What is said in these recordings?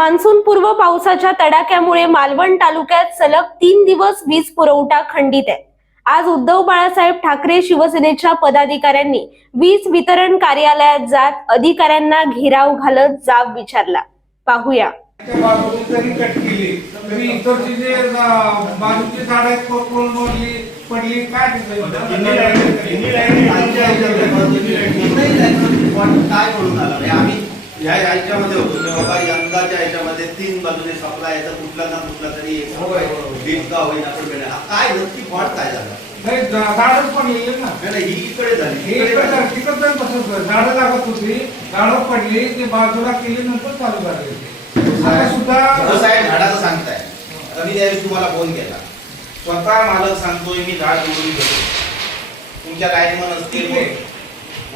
Monsoon पूर्व पावसाच्या तडाख्यामुळे मालवण तालुक्यात सलग तीन दिवस वीज पुरवठा खंडित आहे आज उद्धव बाळासाहेब ठाकरे शिवसेनेच्या पदाधिकाऱ्यांनी वीज वितरण कार्यालयात जात अधिकाऱ्यांना घेराव घालत जाब विचारला पाहूया काय पण म्हणजे ह्या ह्याच्यामध्ये होतो. की बाबा यंदाच्या ह्याच्यामध्ये तीन बाजूने सप्लाय याचा कुठला ना कुठला तरी एक होय. वीज का होईना पण मिळेल हा काय नक्की फॉल्ट काय झाला? नाही पडलेली ना. नाही, ही इकडे झाली हे. तिकडं पण तसंच. झाडं लागत होती झाडं पडली ते बाजूला केली नंतर चालू झाली सुद्धा झाडाचं सांगताय. मी त्यावेळी तुम्हाला फोन केला. स्वतः मालक सांगतोय मी झाड घेतो. तुमच्या लाईन नसतील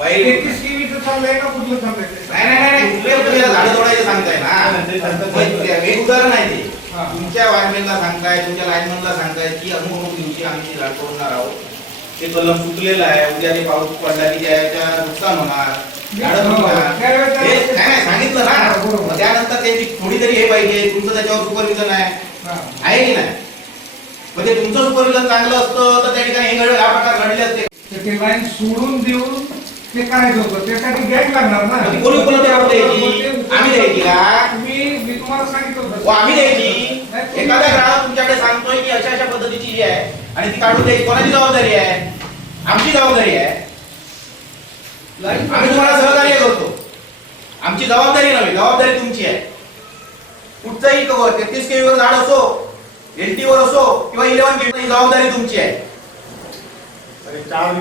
तेहतीस केवीचं चाललंय का कुठलं चाललंय ते? नाही नाही नाही कुठले कुठले झाडं तोडायचे सांगताय ना. हे उदाहरण आहे ते. तुमच्या वायरमॅनला सांगताय तुमच्या लाईनमॅनला सांगताय की अमुक अमुक दिवशी आम्ही ते झाड तोडणार आहोत. ते कलम सुकलेलं आहे. उद्या ते पाऊस पडला की त्याच्या नुकसान होणार. नाही सांगितलं ना. त्यानंतर त्यांची थोडी तरी हे पाहिजे. तुमचं त्याच्यावर सुपरविजन आहे. आहे की नाही? म्हणजे तुमचं सुपरविजन चांगलं असतं तर त्या ठिकाणी हे घड हा प्रकार घडले असते ते लाईन सोडून देऊन ते करायचं होतं. त्यासाठी गॅस लागणार ना? कोणी कोणी द्यायची? आम्ही द्यायची का? तुम्ही मी तुम्हाला सांगितलं व होतं आम्ही द्यायची. नाही, एखादा ग्राहक तुमच्याकडे सांगतोय की अशा अशा पद्धतीची जी आहे आणि ती काढून द्यायची. कोणाची जबाबदारी आहे? आमची जबाबदारी आहे. आम्ही तुम्हाला सहकार्य करतो. आमची जबाबदारी नव्हे जबाबदारी तुमची आहे. कुठचाही कवर तेहतीस केवी वर झाड असो एलटी वर असो किंवा इलेव्हन केवी जबाबदारी तुमची आहे. चार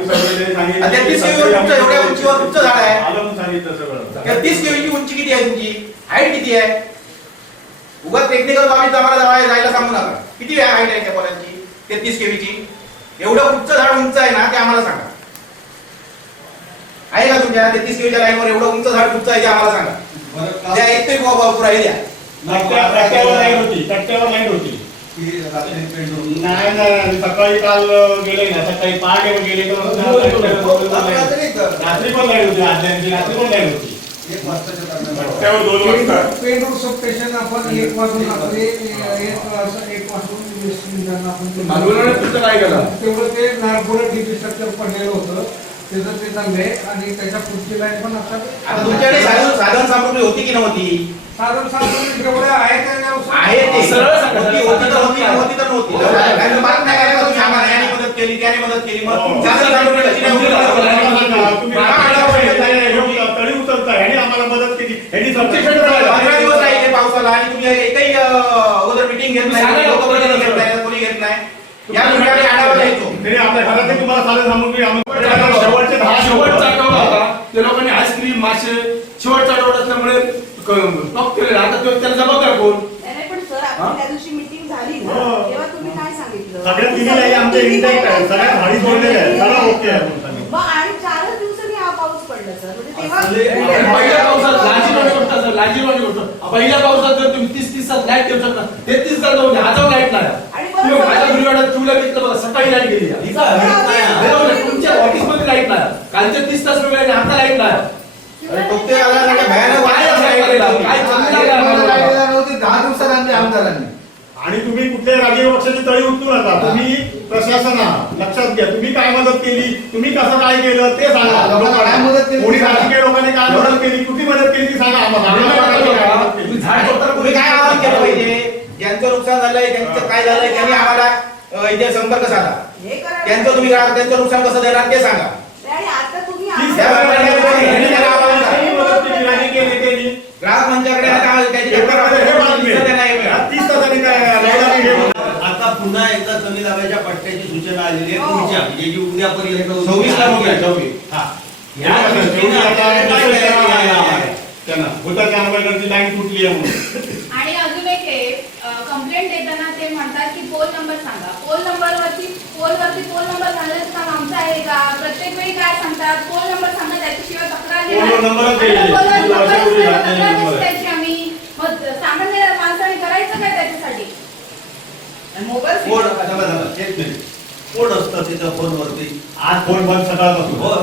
सांगितलं त्या तीस केवीवर तुमचं एवढ्या उंचीवर तुमचं झाड आहे. आलं म्हणून सांगितलं सगळं. त्या तीस केवीची उंची किती आहे तुमची? हाईट किती आहे? उगा टेक्निकल बाबीत आम्हाला जायला जायला सांगू नका. किती हाईट आहे त्या पोलांची तेहतीस केवीची एवढं उंच झाड उंच आहे ना ते आम्हाला सांगा. आहे का तुमच्या तेहतीस केवीच्या लाईनवर एवढं उंच झाड उंच आहे ते आम्हाला सांगा. त्या एक तरी पुरा हे द्या. तट्ट्या- तट्ट्यावर लाइट होती तट्ट्यावर लाइट होती. नाही नाही नाही, सकाळी काल गेले ना सकाळी पहाटे पण गेले रात्री पण लाइट होती आदल्या रात्री पण लाइट होती. तट्ट्यावर दोन वाजता. पेंडूर सब स्टेशन आपण एक वाजून एक एक वाजून आपण काय केलं? तेवढं ते नागपूर डीपी स्ट्रक्चर पडलेलं होतं. त्याचं ते चाललंय आणि त्याच्या पुढची लाईन पण आता आता तुमच्याकडे साधन साधन सामुग्री होती की नव्हती साधन साधन जेवढे आहे त्या आहे ते सरळ सांगा, होती तर सांगा. होती नव्हती तर नव्हती कारण बात नाही करायला तुम्ही आम्हाला याने मदत केली त्याने मदत केली मग हो. साधन सामुग्री कशी नाही होती? पंधरा दिवस राहिले पावसाला आणि तुम्ही एकही अं, अगोदर मिटिंग घेत नाही सांगा घेत नाही कोणी घेत नाही या तुमच्याकडे आढावा द्यायचो त्याने आपल्या घरातली तुम्हाला साधन सामुग्री शेवटचे दहा शेवटचा आठवडा होता. त्या लोकांनी आईस्क्रीम मासे शेवटचा आठवडा असल्यामुळे टॉप केलेला. आता तो त्याला जबाबदार कोण? नाही पण सर हा? आपण त्या दिवशी मीटिंग झाली ना हो. तेव्हा तुम्ही काय सांगितलं? सगळ्या तिन्ही लाईन आमच्या इंटॅक्ट आहे. सगळ्या झाडी जोडलेल्या आहेत सगळं ओके आहे आणि चारच दिवसांनी हा पाऊस पडला सर. म्हणजे तेव्हा पहिल्या पावसात गोष्ट सर लाजीवाणी गोष्ट पहिल्या पावसात जर तुम्ही तीस तीस तास लाइट ठेवू शकता तेहतीस तास म्हणजे आजवर लाइट नाही आणि तुम्ही. माझ्या गुरुवाड्यात चुला घेतलं बघा सकाळी लाइट गेली. ही तुमच्या ऑफिसमध्ये लाइट नाही कालचे तीस तास वेळ आता लाइट नाही? दहा दिवसात आणली आमदारांनी. आणि तुम्ही कुठल्याही राजकीय पक्षाची तळी उचलू नका. तुम्ही प्रशासन लक्षात घ्या. तुम्ही काय मदत केली? तुम्ही कसं काय केलं? ते सांगा. लोकांना काय मदत केली? कोणी राजकीय काय मदत केली? कुठली मदत केली? ती सांगा आम्हाला. आम्हाला काय मदत तुम्ही केली? झाड तोडताना तुम्ही काय आवाहन केलं पाहिजे? ज्यांचं नुकसान झालंय त्यांचं काय झालंय त्यांनी आम्हाला अं, इथे संपर्क साधा. हे करा. त्यांचं तुम्ही ग्राहक त्यांचं नुकसान कसं देणार ते सांगा. आणि आता तुम्ही आम्हाला- त्याला आवाहन मदत केली ग्राहक मंचाकडे आता त्याची तक्रार हे बातमी आहे. त्यांना हे मिळालं. या तीस तासांनी काय लाईटाने हे होतं. आता पुन्हा एकदा कमी दाबाच्या पट्ट्याची सूचना आलेली आहे हो. पुढच्या म्हणजे जी उद्यापर्यंत सव्वीस ला होती सव्वीस हा. या दृष्टीने आता मेसेज करावा आम्हाला. त्यांना होतं की आंबेडकरची लाईन तुटली आहे म्हणून. आणि अजून एक आहे कंप्लेंट देताना ते म्हणतात की पोल नंबर सांगा. पोल नंबर वरती पोल वरती पोल नंबर सांगण्याचं काम आमचं आहे का? प्रत्येक वेळी काय सांगतात? पोल नंबर सांगा त्याच्याशिवाय तक्रार पोलवर नाही. पोलवर नाही, तक्रार आहे. द्यायची आम्ही. मग सामान्य माणसाने करायचं काय त्याच्यासाठी? मोबाईल बघा, एक मिनिट. कोड असतं तिथं फोनवरती? आज फोन बंद सकाळपासून हो